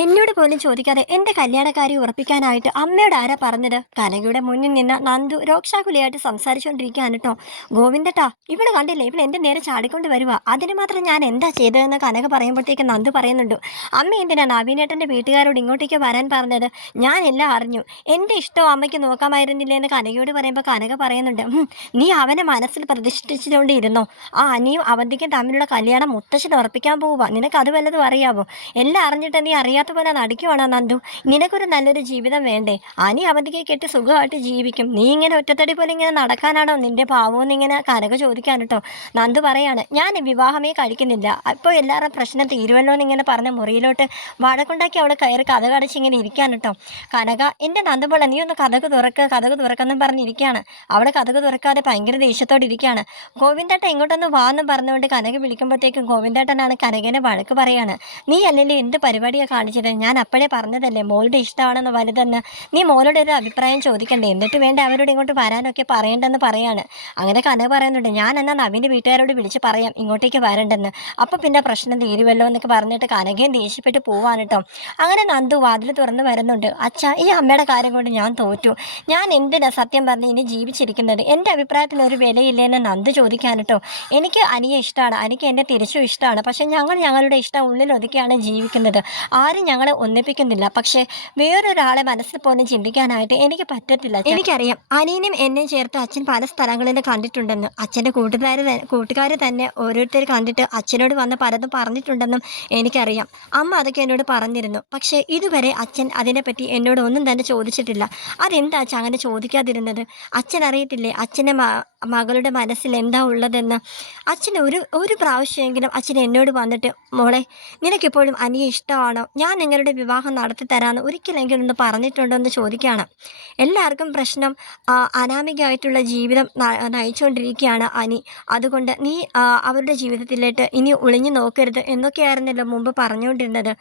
എന്നോട് പോലും ചോദിക്കാതെ എന്റെ കല്യാണക്കാരി ഉറപ്പിക്കാനായിട്ട് അമ്മയോട് ആരാ പറഞ്ഞത്? കനകയുടെ മുന്നിൽ നിന്ന് നന്ദു രോക്ഷാകുലിയായിട്ട് സംസാരിച്ചുകൊണ്ടിരിക്കുകയാണ് കേട്ടോ. ഗോവിന്ദട്ടാ, ഇവിടെ കണ്ടില്ലേ, ഇവിടെ എന്റെ നേരെ ചാടിക്കൊണ്ട് വരുക. അതിന് മാത്രം ഞാൻ എന്താ ചെയ്തതെന്ന് കനക പറയുമ്പോഴത്തേക്ക് നന്ദു പറയുന്നുണ്ട്. അമ്മ എന്തിനാ നവീനേട്ടന്റെ വീട്ടുകാരോട് ഇങ്ങോട്ടേക്ക് വരാൻ പറഞ്ഞത്? ഞാൻ എല്ലാം അറിഞ്ഞു. എന്റെ ഇഷ്ടം അമ്മയ്ക്ക് നോക്കാമായിരുന്നില്ലേ എന്ന് കനകയോട് പറയുമ്പോൾ കനക പറയുന്നുണ്ട്, നീ അവനെ മനസ്സിൽ പ്രതിഷ്ഠിച്ചുകൊണ്ടിരുന്നോ? ആ അനിയും അവന്തിക്കും തമ്മിലുള്ള കല്യാണം മുത്തശ്ശൻ ഉറപ്പിക്കാൻ പോവുക. നിനക്ക് അത് വല്ലതും അറിയാവോ? എല്ലാം അറിഞ്ഞിട്ട് നീ അറിയാത്ത പോലെ നടിക്കുവാണോ നന്ദു? നിനക്കൊരു നല്ലൊരു ജീവിതം വേണ്ടേ? അനി അവന്തിക്ക് കെട്ടി സുഖമായിട്ട് ജീവിക്കും. നീ ഇങ്ങനെ ഒറ്റത്തടി പോലെ ഇങ്ങനെ നടക്കാനാണോ നിന്റെ ഭാവമെന്ന് ഇങ്ങനെ കനക ചോദിക്കാൻ കേട്ടോ. നന്ദു പറയാണ്, ഞാൻ വിവാഹമേ കഴിക്കുന്നില്ല, ഇപ്പോൾ എല്ലാവരും പ്രശ്നം തീരുമല്ലോ എന്നിങ്ങനെ പറഞ്ഞ മുറിയിലോട്ട് വഴക്കുണ്ടാക്കി അവിടെ കയറി കഥ കടച്ച് ഇങ്ങനെ ഇരിക്കാൻ കേട്ടോ. കനക, എൻ്റെ നന്ദുമ്പോൾ നീ ഒന്ന് കഥക് തുറക്കെന്നും പറഞ്ഞിരിക്കുകയാണ്. അവളെ കഥക് തുറക്കാതെ ഭയങ്കര ദേഷ്യത്തോടെ ഇരിക്കുകയാണ്. ഗോവിന്ദേട്ടൻ ഇങ്ങോട്ടൊന്ന് വാന്നും പറഞ്ഞുകൊണ്ട് കനക വിളിക്കുമ്പോഴത്തേക്കും ഗോവിന്ദേട്ടനാണ് കനകനെ വഴക്ക് പറയാണ്. നീ അല്ലെങ്കിൽ എന്ത് പരിപാടിയാണ് കാണിച്ചത്? ഞാൻ അപ്പോഴേ പറഞ്ഞതല്ലേ മോളുടെ ഇഷ്ടമാണെന്ന് വലുതെന്ന്. നീ മോളുടെ ഒരു അഭിപ്രായം ചോദിക്കണ്ടേ? എന്നിട്ട് വേണ്ട അവരോട് ഇങ്ങോട്ട് വരാനൊക്കെ പറയണ്ടെന്ന് പറയാണ്. അങ്ങനെ കനക പറയുന്നുണ്ട്, ഞാൻ എന്നാൽ നവീൻ്റെ വീട്ടുകാരോട് വിളിച്ച് പറയാം ഇങ്ങോട്ടേക്ക് വരണ്ടെന്ന്. അപ്പോൾ പിന്നെ പ്രശ്നം തീരുമല്ലോ എന്നൊക്കെ പറഞ്ഞിട്ട് കനകയും ദേഷ്യപ്പെട്ട് പോവാണ് കേട്ടോ. അങ്ങനെ നന്ദു വാതിൽ തുറന്ന് വരുന്നുണ്ട്. അച്ഛാ, ഈ അമ്മയുടെ കാര്യം കൊണ്ട് ഞാൻ തോറ്റു. ഞാൻ എന്തിനാ സത്യം പറഞ്ഞ് ഇനി ജീവിച്ചിരിക്കുന്നത്? എൻ്റെ അഭിപ്രായത്തിന് ഒരു വിലയില്ലേന്ന് നന്ദു ചോദിക്കാൻ കേട്ടോ. എനിക്ക് അനിയെ ഇഷ്ടമാണ്, എനിക്ക് എൻ്റെ തിരിച്ചും ഇഷ്ടമാണ്. പക്ഷേ ഞങ്ങളുടെ ഇഷ്ടം ഉള്ളിൽ ഒതുക്കിയാണ് ജീവിക്കുന്നത്. ആരും ഞങ്ങളെ ഒന്നിപ്പിക്കുന്നില്ല. പക്ഷേ വേറൊരാളെ മനസ്സിൽ പോലും ചിന്തിക്കാനായിട്ട് എനിക്ക് പറ്റത്തില്ല. എനിക്കറിയാം അനിയനും എന്നെയും ചേർത്ത് അച്ഛൻ പല സ്ഥലങ്ങളിൽ കണ്ടിട്ടുണ്ടെന്ന്. അച്ഛൻ്റെ കൂട്ടുകാർ തന്നെ ഓരോരുത്തർ കണ്ടിട്ട് അച്ഛനോട് വന്ന് പലതും പറഞ്ഞിട്ടുണ്ടെന്നും എനിക്കറിയാം. അമ്മ അതൊക്കെ എന്നോട് പറഞ്ഞിരുന്നു. പക്ഷേ ഇതുവരെ അച്ഛൻ അതിനെപ്പറ്റി എന്നോട് ഒന്നും തന്നെ ചോദിച്ചിട്ടില്ല. അതെന്താ അച്ഛൻ അങ്ങനെ ചോദിക്കാതിരുന്നത്? അച്ഛൻ അറിയത്തില്ലേ അച്ഛൻ്റെ മകളുടെ മനസ്സിൽ എന്താ ഉള്ളതെന്ന്? അച്ഛൻ ഒരു പ്രാവശ്യമെങ്കിലും അച്ഛൻ എന്നോട് വന്നിട്ട്, മോളെ നിനക്കിപ്പോഴും അനിയെ ഇഷ്ടമാണോ, ഞാൻ നിങ്ങളുടെ വിവാഹം നടത്തി തരാമെന്ന് ഒരിക്കലെങ്കിലും ഒന്ന് പറഞ്ഞിട്ടുണ്ടോ എന്ന് ചോദിക്കുകയാണ്. എല്ലാവർക്കും പ്രശ്നം അനാമികമായിട്ടുള്ള ജീവിതം നയിച്ചുകൊണ്ടിരിക്കുകയാണ് അനി. അതുകൊണ്ട് നീ അവരുടെ ജീവിതത്തിലേക്ക് ഇനി ഒളിഞ്ഞു നോക്കരുത് എന്നൊക്കെയായിരുന്നല്ലോ മുമ്പ് പറഞ്ഞുകൊണ്ടിരുന്നത്.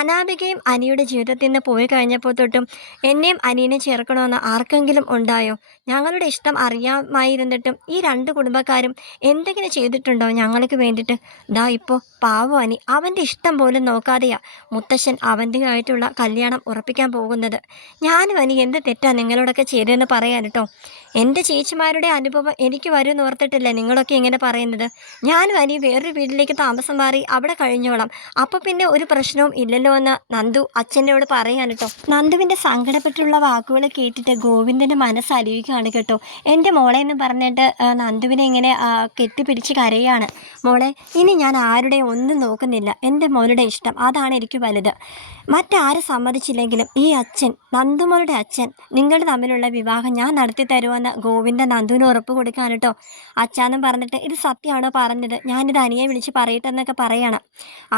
അനാമികയും അനിയുടെ ജീവിതത്തിൽ നിന്ന് പോയി കഴിഞ്ഞപ്പോൾ തൊട്ടും എന്നെയും അനിയനെ ചേർക്കണമെന്ന് ആർക്കെങ്കിലും ഉണ്ടായോ? ഞങ്ങളുടെ ഇഷ്ടം അറിയാമായിരുന്നിട്ടും ഈ രണ്ട് കുടുംബക്കാരും എന്തെങ്കിലും ചെയ്തിട്ടുണ്ടോ ഞങ്ങൾക്ക് വേണ്ടിയിട്ട്? ദാ ഇപ്പോൾ പാവം അനി അവൻ്റെ ഇഷ്ടം പോലും നോക്കാതെയാ മുത്തശ്ശൻ അവൻ്റെയായിട്ടുള്ള കല്യാണം ഉറപ്പിക്കാൻ പോകുന്നത്. ഞാനും അനി എന്ത് തെറ്റാ നിങ്ങളോടൊക്കെ ചെയ്തതെന്ന് പറയാൻ കേട്ടോ. എൻ്റെ ചേച്ചിമാരുടെ അനുഭവം എനിക്ക് വരുമെന്ന് ഓർത്തിട്ടില്ലേ നിങ്ങളൊക്കെ ഇങ്ങനെ പറയുന്നത്? ഞാനും അനി വേറൊരു വീട്ടിലേക്ക് താമസം മാറി അവിടെ കഴിഞ്ഞോളാം. അപ്പോൾ പിന്നെ ഒരു പ്രശ്നവും ഇല്ലല്ലോ എന്ന് നന്ദു അച്ഛനോട് പറയാൻ കേട്ടോ. നന്ദുവിൻ്റെ സങ്കടപ്പെട്ടുള്ള വാക്കുകൾ കേട്ടിട്ട് ഗോവിന്ദൻ്റെ മനസ്സ് അലിയുകയാണ് കേട്ടോ. എൻ്റെ മോളെ എന്ന് പറഞ്ഞിട്ട് നന്ദുവിനെ ഇങ്ങനെ കെട്ടിപ്പിടിച്ച് കരയാണ്. മോളെ, ഇനി ഞാൻ ആരുടെ ഒന്നും നോക്കുന്നില്ല. എൻ്റെ മോളുടെ ഇഷ്ടം അതാണ് എനിക്ക് വലുത്. മറ്റാരും സമ്മതിച്ചില്ലെങ്കിലും ഈ അച്ഛൻ, നന്ദുമോളുടെ അച്ഛൻ, നിങ്ങൾ തമ്മിലുള്ള വിവാഹം ഞാൻ നടത്തി തരുമെന്ന് ഗോവിന്ദൻ നന്ദുവിന് ഉറപ്പ് കൊടുക്കാൻ കേട്ടോ. അച്ഛാന്നും പറഞ്ഞിട്ട്, ഇത് സത്യമാണോ പറഞ്ഞത്? ഞാനിത് അനിയെ വിളിച്ച് പറയട്ടെ എന്നൊക്കെ പറയണം.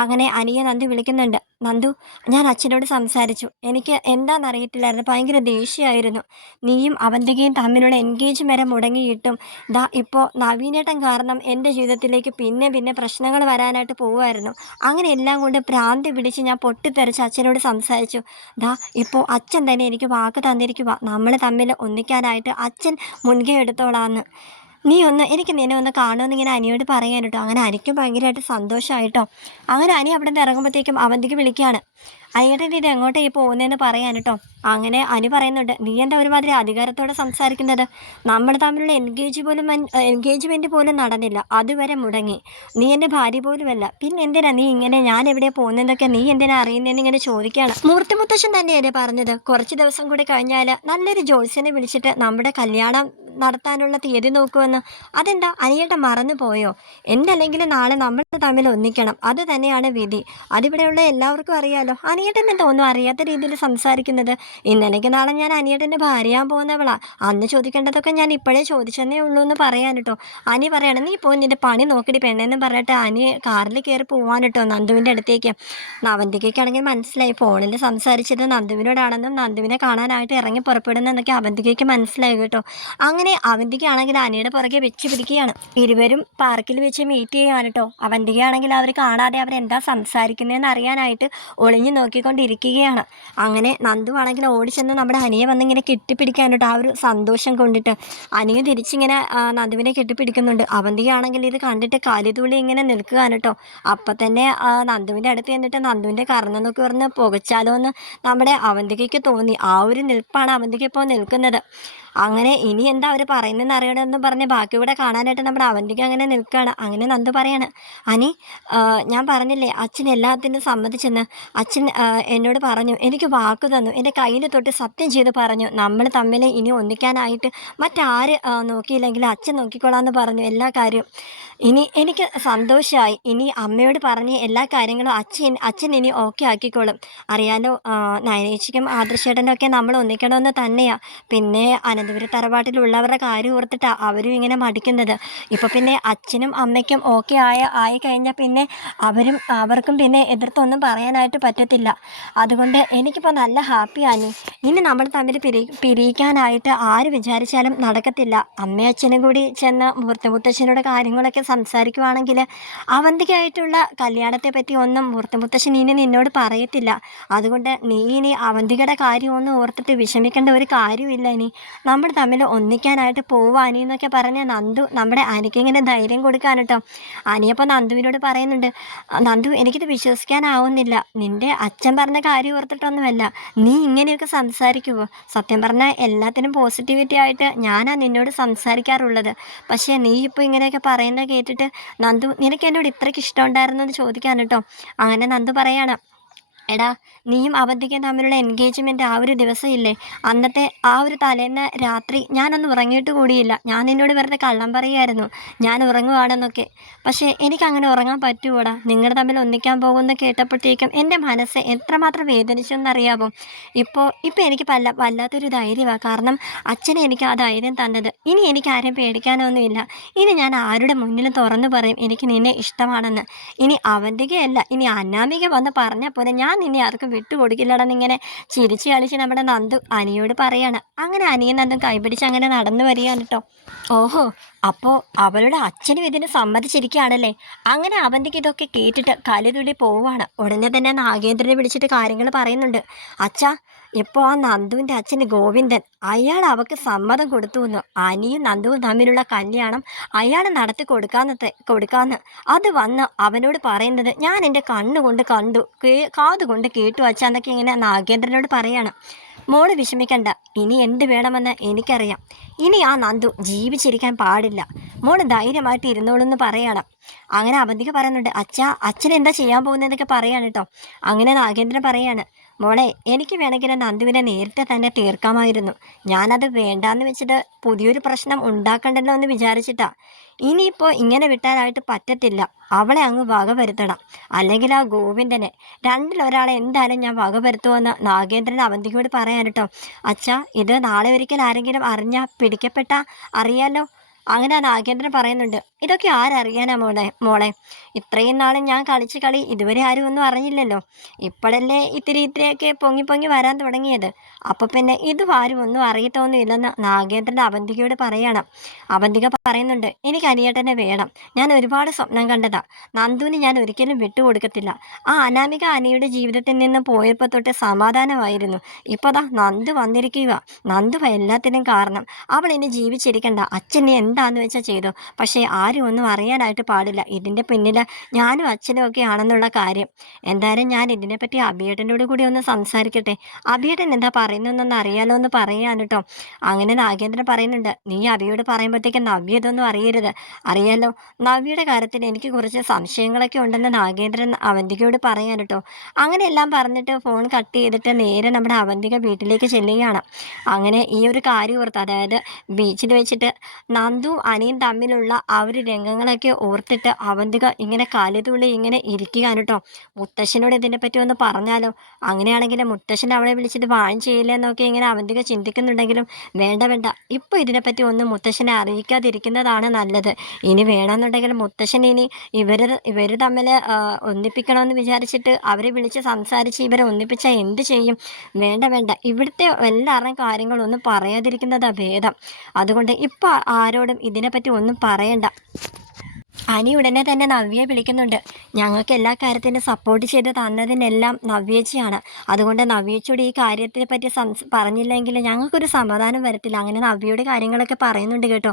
അങ്ങനെ അനിയെ നന്ദു വിളിക്കുന്നുണ്ട്. നന്ദു, ഞാൻ അച്ഛനോട് സംസാരിച്ചു. എനിക്ക് എന്താണെന്നറിയത്തില്ലായിരുന്നു, ഭയങ്കര ദേഷ്യമായിരുന്നു. നീയും അവന്തികയും തമ്മിലുള്ള എൻഗേജ് വരെ മുടങ്ങിയിട്ടും ദാ ഇപ്പോൾ നവീനേട്ടൻ കാരണം എൻ്റെ ജീവിതത്തിലേക്ക് പിന്നെ പ്രശ്നങ്ങൾ വരാനായിട്ട് പോവുമായിരുന്നു. അങ്ങനെ എല്ലാം കൊണ്ട് ഭ്രാന്തി പിടിച്ച് ഞാൻ പൊട്ടിത്തെറിച്ച് അച്ഛനോട് സംസാരിച്ചു. ദാ ഇപ്പോൾ അച്ഛൻ തന്നെ എനിക്ക് വാക്ക് തന്നിരിക്കുക, നമ്മൾ തമ്മിൽ ഒന്നിക്കാനായിട്ട് അച്ഛൻ മുൻകൈ എടുത്തോളാന്ന്. എനിക്ക് നിന്നെ ഒന്ന് കാണുമെന്ന് ഇങ്ങനെ അനിയോട് പറയാൻ കേട്ടോ. അങ്ങനെ അനിക്കും ഭയങ്കരമായിട്ട് സന്തോഷമായിട്ടോ. അങ്ങനെ അനി അവിടെ നിന്ന് ഇറങ്ങുമ്പോഴത്തേക്കും അവന്തിക്ക് വിളിക്കുകയാണ്. അനിയേട്ടൻ ഇത് എങ്ങോട്ടാണ് ഈ പോകുന്നതെന്ന് പറയാൻ കേട്ടോ. അങ്ങനെ അനി പറയുന്നുണ്ട്, നീ എന്താ ഒരുമാതിരി അധികാരത്തോടെ സംസാരിക്കുന്നത്? നമ്മൾ തമ്മിലുള്ള എൻഗേജ്മെൻറ്റ് പോലും നടന്നില്ല, അതുവരെ മുടങ്ങി. നീ എൻ്റെ ഭാര്യ പോലുമല്ല, പിന്നെ എന്തിനാ നീ ഇങ്ങനെ ഞാൻ എവിടെ പോകുന്നതൊക്കെ നീ എന്തിനാ അറിയുന്നതെന്ന് ഇങ്ങനെ ചോദിക്കുകയാണ്. മൂർത്തി മുത്തശ്ശൻ തന്നെയല്ലേ പറഞ്ഞത് കുറച്ച് ദിവസം കൂടി കഴിഞ്ഞാൽ നല്ലൊരു ജോത്സ്യനെ വിളിച്ചിട്ട് നമ്മുടെ കല്യാണം നടത്താനുള്ള തീയതി നോക്കുമെന്ന്? അതെന്താ അനിയേട്ടൻ മറന്നു പോയോ? എന്തല്ലെങ്കിലും നാളെ നമ്മൾ തമ്മിൽ ഒന്നിക്കണം, അത് തന്നെയാണ് വിധി. അതിവിടെയുള്ള എല്ലാവർക്കും അറിയാലോ. അനിയേട്ടൻ എന്താ ഒന്നും അറിയാത്ത രീതിയിൽ സംസാരിക്കുന്നത്? ഇന്നലേക്ക് നാളെ ഞാൻ അനിയേട്ടൻ്റെ ഭാര്യയാൻ പോകുന്നവളാ. അന്ന് ചോദിക്കേണ്ടതൊക്കെ ഞാൻ ഇപ്പോഴേ ചോദിച്ചെന്നേ ഉള്ളൂ എന്ന് പറയാൻ കേട്ടോ. അനി പറയണം, നീ പോയി നിൻ്റെ പണി നോക്കിയിട്ട് പെണ്ണെന്ന് പറഞ്ഞിട്ട് അനി കാറിൽ കയറി പോവാൻ കേട്ടോ നന്ദുവിൻ്റെ അടുത്തേക്ക്. അവന്തികയ്ക്കാണെങ്കിൽ മനസ്സിലായി ഫോണിൽ സംസാരിച്ചത് നന്ദുവിനോടാണെന്നും നന്ദുവിനെ കാണാനായിട്ട് ഇറങ്ങി പുറപ്പെടുന്നെന്നൊക്കെ അവന്തികയ്ക്ക് മനസ്സിലായി കേട്ടോ. അങ്ങനെ അങ്ങനെ അവന്തികയാണെങ്കിൽ അനിയുടെ പുറകെ വെച്ച് പിടിക്കുകയാണ്. ഇരുവരും പാർക്കിൽ വെച്ച് മീറ്റ് ചെയ്യുകയാണ് കേട്ടോ. അവന്തികയാണെങ്കിൽ അവർ കാണാതെ അവരെന്താ സംസാരിക്കുന്നതെന്ന് അറിയാനായിട്ട് ഒളിഞ്ഞു നോക്കിക്കൊണ്ടിരിക്കുകയാണ്. അങ്ങനെ നന്ദു ആണെങ്കിൽ ഓടിച്ചെന്ന് നമ്മുടെ അനിയെ വന്നിങ്ങനെ കെട്ടിപ്പിടിക്കാൻ കേട്ടോ, ആ ഒരു സന്തോഷം കൊണ്ടിട്ട്. അനിയ തിരിച്ചിങ്ങനെ നന്ദുവിനെ കെട്ടിപ്പിടിക്കുന്നുണ്ട്. അവന്തികയാണെങ്കിൽ ഇത് കണ്ടിട്ട് കാലിതുള്ളി ഇങ്ങനെ നിൽക്കുകയാണ് കേട്ടോ. അപ്പം തന്നെ നന്ദുവിൻ്റെ അടുത്ത് ചെന്നിട്ട് നന്ദുവിൻ്റെ കർണനൊക്കെ പറഞ്ഞ് പുകച്ചാലോ എന്ന് നമ്മുടെ അവന്തികയ്ക്ക് തോന്നി. ആ ഒരു നിൽപ്പാണ് അവന്തിക ഇപ്പോൾ നിൽക്കുന്നത്. അങ്ങനെ ഇനി എന്താ അവർ പറയുന്നതെന്ന് അറിയണമെന്ന് പറഞ്ഞ് ബാക്കി ഇവിടെ കാണാനായിട്ട് നമ്മുടെ അവന്തിക അങ്ങനെ നിൽക്കുകയാണ്. അങ്ങനെ നന്ദു പറയാണ്, അനി ഞാൻ പറഞ്ഞില്ലേ അച്ഛൻ എല്ലാത്തിനും സമ്മതിച്ചെന്ന്. അച്ഛൻ എന്നോട് പറഞ്ഞു, എനിക്ക് വാക്ക് തന്നു, എൻ്റെ കയ്യിൽ തൊട്ട് സത്യം ചെയ്ത് പറഞ്ഞു, നമ്മൾ തമ്മിൽ ഇനി ഒന്നിക്കാനായിട്ട് മറ്റാര് നോക്കിയില്ലെങ്കിൽ അച്ഛൻ നോക്കിക്കോളാമെന്ന് പറഞ്ഞു എല്ലാ കാര്യവും. ഇനി എനിക്ക് സന്തോഷമായി. ഇനി അമ്മയോട് പറഞ്ഞ് എല്ലാ കാര്യങ്ങളും അച്ഛൻ ഇനി ഓക്കെ ആക്കിക്കോളും. അറിയാലോ നയനേച്ചിക്കും ആദർശേട്ടനും ഒക്കെ നമ്മൾ ഒന്നിക്കണമെന്ന് തന്നെയാണ്. പിന്നെ അനന്തപുരം തറവാട്ടിലുള്ളവരുടെ കാര്യം ഓർത്തിട്ടാണ് അവരും ഇങ്ങനെ മടിക്കുന്നത്. ഇപ്പോൾ പിന്നെ അച്ഛനും അമ്മയ്ക്കും ഓക്കെ ആയി കഴിഞ്ഞാൽ പിന്നെ അവർക്കും പിന്നെ എതിർത്തൊന്നും പറയാനായിട്ട് പറ്റത്തില്ല. അതുകൊണ്ട് എനിക്കിപ്പോൾ നല്ല ഹാപ്പിയാണ്. ഇനി നമ്മൾ തമ്മിൽ പിരിയിക്കാനായിട്ട് ആര് വിചാരിച്ചാലും നടക്കത്തില്ല. അമ്മയും അച്ഛനും കൂടി ചെന്ന് മുത്തശ്ശനോട് കാര്യങ്ങളൊക്കെ സംസാരിക്കുവാണെങ്കിൽ അവന്തികയായിട്ടുള്ള കല്യാണത്തെ പറ്റി ഒന്നും മുത്തശ്ശൻ ഇനി നിന്നോട് പറയത്തില്ല. അതുകൊണ്ട് നീ ഇനി അവന്തികയുടെ കാര്യമൊന്നും ഓർത്തിട്ട് വിഷമിക്കേണ്ട ഒരു കാര്യമില്ല. ഇനി നമ്മൾ തമ്മിൽ ഒന്നിക്കാനായിട്ട് പോവാനി എന്നൊക്കെ പറഞ്ഞ് നന്ദു നമ്മുടെ അനിക്കിങ്ങനെ ധൈര്യം കൊടുക്കാൻ കേട്ടോ. അനിയപ്പോൾ നന്ദുവിനോട് പറയുന്നുണ്ട്, നന്ദു എനിക്കിത് വിശ്വസിക്കാനാവുന്നില്ല. നിൻ്റെ അച്ഛൻ പറഞ്ഞ കാര്യം ഓർത്തിട്ടൊന്നുമല്ല, നീ ഇങ്ങനെയൊക്കെ സംസാരിക്കുമോ? സത്യം പറഞ്ഞാൽ എല്ലാത്തിനും പോസിറ്റിവിറ്റി ആയിട്ട് ഞാനാ നിന്നോട് സംസാരിക്കാറുള്ളത്. പക്ഷേ നീ ഇപ്പോൾ ഇങ്ങനെയൊക്കെ പറയുന്നത് കേട്ടിട്ട് നന്ദു നിനക്ക് എന്നോട് ഇത്രയ്ക്ക് ഇഷ്ടമുണ്ടായിരുന്നു എന്ന് ചോദിക്കാൻ കേട്ടോ. അങ്ങനെ നന്ദു പറയാണ്, എടാ നീയും അവന്തികയും തമ്മിലുള്ള എൻഗേജ്മെൻറ്റ് ആ ഒരു ദിവസം ഇല്ലേ, അന്നത്തെ ആ ഒരു തലേന്ന് രാത്രി ഞാനൊന്ന് ഉറങ്ങിയിട്ട് കൂടിയില്ല. ഞാൻ നിന്നോട് വെറുതെ കള്ളം പറയുമായിരുന്നു ഞാൻ ഉറങ്ങുവാണെന്നൊക്കെ. പക്ഷേ എനിക്കങ്ങനെ ഉറങ്ങാൻ പറ്റുമോടാ? നിങ്ങൾ തമ്മിൽ ഒന്നിക്കാൻ പോകുമെന്ന് കേട്ടപ്പോഴത്തേക്കും എൻ്റെ മനസ്സ് എത്രമാത്രം വേദനിച്ചു എന്നറിയാമോ? ഇപ്പോൾ എനിക്ക് വല്ലാത്തൊരു ധൈര്യമാണ്. കാരണം അച്ഛനെ എനിക്ക് ആ ധൈര്യം തന്നത്. ഇനി എനിക്ക് ആരെയും പേടിക്കാനൊന്നുമില്ല. ഇനി ഞാൻ ആരുടെ മുന്നിലും തുറന്നു പറയും എനിക്ക് നിന്നെ ഇഷ്ടമാണെന്ന്. ഇനി അവന്തികയല്ല, ഇനി അനാമിക വന്ന് പറഞ്ഞാൽ പോലെ ഞാൻ നിന്നെ ആർക്കും വിട്ടുകൊടുക്കില്ലടാന്നിങ്ങനെ ചിരിച്ച് കളിച്ച് നമ്മുടെ നന്ദു അനിയോട് പറയാണ്. അങ്ങനെ അനിയും നന്ദും കൈപിടിച്ച് അങ്ങനെ നടന്നു വരികയാണ് കേട്ടോ. ഓഹോ, അപ്പോൾ അവളുടെ അച്ഛനും ഇതിന് സമ്മതിച്ചിരിക്കുകയാണല്ലേ? അങ്ങനെ അവന്തിക്ക് ഇതൊക്കെ കേട്ടിട്ട് കലിതുള്ളി പോവുകയാണ്. ഉടനെ തന്നെ നാഗേന്ദ്രനെ വിളിച്ചിട്ട് കാര്യങ്ങൾ പറയുന്നുണ്ട്. അച്ഛാ, ഇപ്പോൾ ആ നന്ദുവിൻ്റെ അച്ഛൻ ഗോവിന്ദൻ അയാൾ അവൾക്ക് സമ്മതം കൊടുത്തു എന്ന്. അനിയും നന്ദുവും തമ്മിലുള്ള കല്യാണം അയാൾ നടത്തി കൊടുക്കാന്ന് അത് വന്ന് അവനോട് പറയുന്നത് ഞാൻ എൻ്റെ കണ്ണുകൊണ്ട് കണ്ടു, കാതുകൊണ്ട് കേട്ടു അച്ഛാന്നൊക്കെ ഇങ്ങനെ നാഗേന്ദ്രനോട് പറയാണ്. മോള് വിഷമിക്കണ്ട, ഇനി എന്ത് വേണമെന്ന് എനിക്കറിയാം. ഇനി ആ നന്ദു ജീവിച്ചിരിക്കാൻ പാടില്ല. മോള് ധൈര്യമായിട്ട് ഇരുന്നോളൂന്ന് പറയണം. അങ്ങനെ അവന്തിക പറയുന്നുണ്ട്, അച്ഛൻ എന്താ ചെയ്യാൻ പോകുന്നതെന്നൊക്കെ പറയാണ് കേട്ടോ. അങ്ങനെ നാഗേന്ദ്രൻ പറയാണ്, മോളെ എനിക്ക് വേണമെങ്കിൽ നന്ദുവിനെ നേരത്തെ തന്നെ തീർക്കാമായിരുന്നു. ഞാനത് വേണ്ടാന്ന് വെച്ചിട്ട് പുതിയൊരു പ്രശ്നം ഉണ്ടാക്കണ്ടല്ലോ എന്ന് വിചാരിച്ചിട്ടാ. ഇനിയിപ്പോൾ ഇങ്ങനെ വിട്ടാലായിട്ട് പറ്റത്തില്ല. അവളെ അങ്ങ് വകവരുത്തണം. അല്ലെങ്കിൽ ആ ഗോവിന്ദനെ രണ്ടിലൊരാളെ എന്തായാലും ഞാൻ വകവരുത്തുമെന്ന് നാഗേന്ദ്രൻ അവന്തികയോട് പറയാൻ കേട്ടോ. അച്ഛാ, ഇത് നാളെ ഒരിക്കൽ ആരെങ്കിലും അറിഞ്ഞാൽ പിടിക്കപ്പെട്ടാൽ അറിയാലോ. അങ്ങനെ ആ നാഗേന്ദ്രൻ പറയുന്നുണ്ട്, ഇതൊക്കെ ആരറിയാനാ മോളെ ഇത്രയും നാളും ഞാൻ കളിച്ച കളി ഇതുവരെ ആരും ഒന്നും അറിഞ്ഞില്ലല്ലോ. ഇപ്പോഴല്ലേ ഇത്തിരിയൊക്കെ പൊങ്ങി വരാൻ തുടങ്ങിയത്. അപ്പോൾ പിന്നെ ഇതും ആരും ഒന്നും അറിയത്തൊന്നുമില്ലെന്ന് നാഗേന്ദ്രൻ അവന്തികയോട് പറയണം. അവന്തിക പറയുന്നുണ്ട്, എനിക്ക് അനിയേട്ടനെ വേണം. ഞാൻ ഒരുപാട് സ്വപ്നം കണ്ടതാ. നന്ദുവിന് ഞാൻ ഒരിക്കലും വിട്ടുകൊടുക്കത്തില്ല. ആ അനാമിക അനിയുടെ ജീവിതത്തിൽ നിന്ന് പോയപ്പോൾ തൊട്ട് സമാധാനമായിരുന്നു. ഇപ്പോൾ ദാ നന്ദു വന്നിരിക്കുക. നന്ദു എല്ലാത്തിനും കാരണം. അവൾ ഇനി ജീവിച്ചിരിക്കണ്ട. അച്ഛൻ എന്താന്ന് വെച്ചാൽ ചെയ്തോ, പക്ഷേ ആരും ഒന്നും അറിയാനായിട്ട് പാടില്ല. ഇതിൻ്റെ പിന്നിൽ ഞാനും അച്ഛനും ഒക്കെ ആണെന്നുള്ള കാര്യം. എന്തായാലും ഞാൻ ഇതിനെപ്പറ്റി അഭിയേട്ടനോട് കൂടി ഒന്ന് സംസാരിക്കട്ടെ. അഭിയേട്ടൻ എന്താ പറയുന്നതെന്നൊന്ന് അറിയാലോ എന്ന് പറയാൻ കേട്ടോ. അങ്ങനെ നാഗേന്ദ്രൻ പറയുന്നുണ്ട്, നീ അഭിയോട് പറയുമ്പോഴത്തേക്കും നവ്യ ഇതൊന്നും അറിയരുത്. അറിയാലോ, നവ്യയുടെ കാര്യത്തിൽ എനിക്ക് കുറച്ച് സംശയങ്ങളൊക്കെ ഉണ്ടെന്ന് നാഗേന്ദ്രൻ അവന്തികയോട് പറയാൻ കേട്ടോ. അങ്ങനെ എല്ലാം പറഞ്ഞിട്ട് ഫോൺ കട്ട് ചെയ്തിട്ട് നേരെ നമ്മുടെ അവന്തിക വീട്ടിലേക്ക് ചെല്ലുകയാണ്. അങ്ങനെ ഈ ഒരു കാര്യം ഓർത്ത്, അതായത് ബീച്ചിൽ വെച്ചിട്ട് നന്ദു നന്ദുവും അനിയും തമ്മിലുള്ള ആ ഒരു രംഗങ്ങളൊക്കെ ഓർത്തിട്ട് അവന്തിക ഇങ്ങനെ കാലുതുള്ളി ഇങ്ങനെ ഇരിക്കുകയാണ് കേട്ടോ. മുത്തശ്ശനോട് ഇതിനെപ്പറ്റി ഒന്ന് പറഞ്ഞാലോ? അങ്ങനെയാണെങ്കിൽ മുത്തശ്ശൻ അവളെ വിളിച്ചിട്ട് വാൺ ചെയ്യില്ല എന്നൊക്കെ ഇങ്ങനെ അവന്തിക ചിന്തിക്കുന്നുണ്ടെങ്കിലും വേണ്ട വേണ്ട, ഇപ്പോൾ ഇതിനെപ്പറ്റി ഒന്നും മുത്തശ്ശനെ അറിയിക്കാതിരിക്കുന്നതാണ് നല്ലത്. ഇനി വേണമെന്നുണ്ടെങ്കിൽ മുത്തശ്ശൻ ഇനി ഇവർ തമ്മിൽ ഒന്നിപ്പിക്കണമെന്ന് വിചാരിച്ചിട്ട് അവരെ വിളിച്ച് സംസാരിച്ച് ഇവരെ ഒന്നിപ്പിച്ചാൽ എന്ത് ചെയ്യും? വേണ്ട വേണ്ട, ഇവിടുത്തെ എല്ലാവരുടെയും കാര്യങ്ങളൊന്നും പറയാതിരിക്കുന്നതാ ഭേദം. അതുകൊണ്ട് ഇപ്പം ആരോടും ഇതിനെപ്പറ്റി ഒന്നും പറയണ്ട. അനി ഉടനെ തന്നെ നവ്യയെ വിളിക്കുന്നുണ്ട്. ഞങ്ങൾക്ക് എല്ലാ കാര്യത്തിനും സപ്പോർട്ട് ചെയ്ത് തന്നതിനെല്ലാം നവ്യേച്ചിയാണ്. അതുകൊണ്ട് നവ്യേച്ചിയോട് ഈ കാര്യത്തെ പറ്റി പറഞ്ഞില്ലെങ്കിൽ ഞങ്ങൾക്കൊരു സമാധാനം വരത്തില്ല. അങ്ങനെ നവ്യയുടെ കാര്യങ്ങളൊക്കെ പറയുന്നുണ്ട് കേട്ടോ.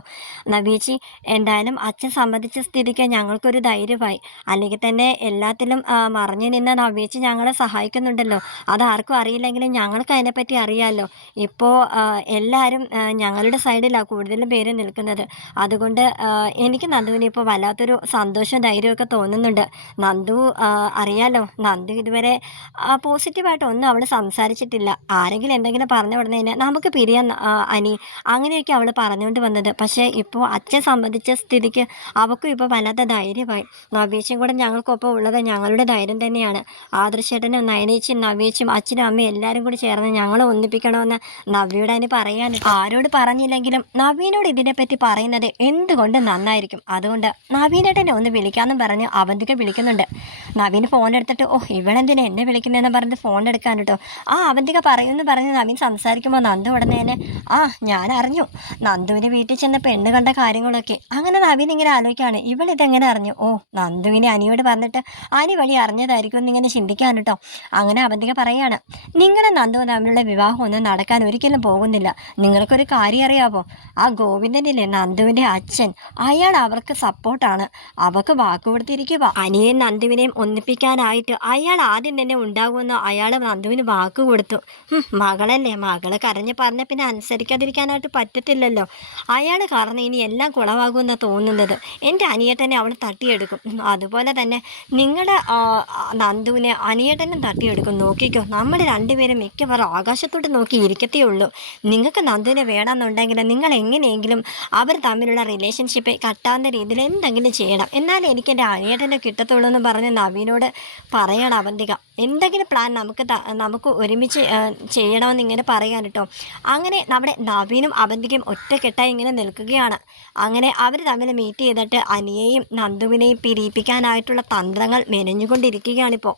നവ്യേച്ചി, എന്തായാലും അച്ഛൻ സമ്മതിച്ച സ്ഥിതിക്ക് ഞങ്ങൾക്കൊരു ധൈര്യമായി. അല്ലെങ്കിൽ തന്നെ എല്ലാത്തിലും മറഞ്ഞു നിന്ന് നവ്യേച്ചി ഞങ്ങളെ സഹായിക്കുന്നുണ്ടല്ലോ. അതാർക്കും അറിയില്ലെങ്കിലും ഞങ്ങൾക്ക് അതിനെപ്പറ്റി അറിയാമല്ലോ. ഇപ്പോൾ എല്ലാവരും ഞങ്ങളുടെ സൈഡിലാണ് കൂടുതലും പേര് നിൽക്കുന്നത്. അതുകൊണ്ട് എനിക്ക് നന്ദുവിന് ഇപ്പോൾ വല്ലാത്തൊരു സന്തോഷവും ധൈര്യമൊക്കെ തോന്നുന്നുണ്ട്. നന്ദു അറിയാലോ, നന്ദു ഇതുവരെ പോസിറ്റീവായിട്ടൊന്നും അവൾ സംസാരിച്ചിട്ടില്ല. ആരെങ്കിലും എന്തെങ്കിലും പറഞ്ഞു ഉടനെ തന്നെ നമുക്ക് പിരിയാൻ അനി, അങ്ങനെയൊക്കെ അവൾ പറഞ്ഞുകൊണ്ട് വന്നത്. പക്ഷേ ഇപ്പോൾ അച്ഛൻ സംബന്ധിച്ച സ്ഥിതിക്ക് അവൾക്കും ഇപ്പോൾ വല്ലാത്ത ധൈര്യമായി. നവ്യേച്ചും കൂടെ ഞങ്ങൾക്കൊപ്പം ഉള്ളത് ഞങ്ങളുടെ ധൈര്യം തന്നെയാണ്. ആദർശേട്ടനും നയനേച്ചിയും നവ്യേച്ചും അച്ഛനും അമ്മയും എല്ലാവരും കൂടി ചേർന്ന് ഞങ്ങളെ ഒന്നിപ്പിക്കണമെന്ന് നവ്യയോട് അതിന് പറയാൻ ആരോട് പറഞ്ഞില്ലെങ്കിലും നവീനോട് ഇതിനെപ്പറ്റി പറയുന്നത് എന്തുകൊണ്ട് നന്നായിരിക്കും. അതുകൊണ്ട് നവീനേട്ടനെ ഒന്ന് വിളിക്കാമെന്നും പറഞ്ഞ് അവന്തിക വിളിക്കുന്നുണ്ട്. നവീൻ ഫോൺ എടുത്തിട്ട് ഇവളെന്തിനാ എന്നെ വിളിക്കുന്നതെന്ന് പറഞ്ഞ് ഫോൺ എടുക്കാൻ കേട്ടോ. അവന്തിക പറയുമെന്ന് പറഞ്ഞ് നവീൻ സംസാരിക്കുമ്പോൾ നന്ദു ഉടനെ തന്നെ ഞാൻ അറിഞ്ഞു നന്ദുവിന് വീട്ടിൽ ചെന്ന പെണ്ണ് കണ്ട കാര്യങ്ങളൊക്കെ. അങ്ങനെ നവീൻ ഇങ്ങനെ ആലോചിക്കുകയാണ്, ഇവളിതെങ്ങനെ അറിഞ്ഞു? നന്ദുവിനെ അനിയോട് പറഞ്ഞിട്ട് അനി വഴി അറിഞ്ഞതായിരിക്കും എന്നിങ്ങനെ ചിന്തിക്കാൻ കേട്ടോ. അങ്ങനെ അവന്തിക പറയാണ്, നിങ്ങളും നന്ദുവും തമ്മിലുള്ള വിവാഹം ഒന്നും നടക്കാൻ ഒരിക്കലും പോകുന്നില്ല. നിങ്ങൾക്കൊരു കാര്യം അറിയാമോ? ആ ഗോവിന്ദനില്ലേ, നന്ദുവിൻ്റെ അച്ഛൻ, അയാൾ അവർക്ക് സപ്പോർട്ടാണ്. അവൾക്ക് വാക്ക് കൊടുത്തിരിക്കുക. അനിയെയും നന്ദുവിനെയും ഒന്നിപ്പിക്കാനായിട്ട് അയാൾ ആദ്യം തന്നെ ഉണ്ടാകുമെന്ന് അയാൾ നന്ദുവിന് വാക്ക് കൊടുത്തു. മകളല്ലേ, മകള് കരഞ്ഞ് പറഞ്ഞ പിന്നെ അനുസരിക്കാതിരിക്കാനായിട്ട് പറ്റത്തില്ലല്ലോ. അയാൾ കാരണം ഇനി എല്ലാം കുളവാകുമെന്നാണ് തോന്നുന്നത്. എൻ്റെ അനിയേട്ടനെ അവൾ തട്ടിയെടുക്കും. അതുപോലെ തന്നെ നിങ്ങളുടെ നന്ദുവിനെ അനിയേട്ടനും തട്ടിയെടുക്കും. നോക്കിക്കോ, നമ്മൾ രണ്ടുപേരും മിക്കവാറും ആകാശത്തോട്ട് നോക്കി ഇരിക്കത്തേ ഉള്ളൂ. നിങ്ങൾക്ക് നന്ദുവിനെ വേണമെന്നുണ്ടെങ്കിൽ നിങ്ങൾ എങ്ങനെയെങ്കിലും അവർ തമ്മിലുള്ള റിലേഷൻഷിപ്പ് കട്ടാവുന്ന രീതിയിൽ എന്തെങ്കിലും ചെയ്യണം. എന്നാലും എനിക്ക് എൻ്റെ അനിയേട്ടനെ കിട്ടത്തുള്ളൂ എന്ന് പറഞ്ഞ് നവീനോട് പറയണം അവന്തിക. എന്തെങ്കിലും പ്ലാൻ നമുക്ക് ഒരുമിച്ച് ചെയ്യണമെന്ന് ഇങ്ങനെ പറയാൻ കേട്ടോ. അങ്ങനെ നമ്മുടെ നവീനും അവന്തികയും ഒറ്റക്കെട്ടായി ഇങ്ങനെ നിൽക്കുകയാണ്. അങ്ങനെ അവർ തമ്മിൽ മീറ്റ് ചെയ്തിട്ട് അനിയെയും നന്ദുവിനെയും പിരിയിപ്പിക്കാനായിട്ടുള്ള തന്ത്രങ്ങൾ മെനഞ്ഞുകൊണ്ടിരിക്കുകയാണിപ്പോൾ.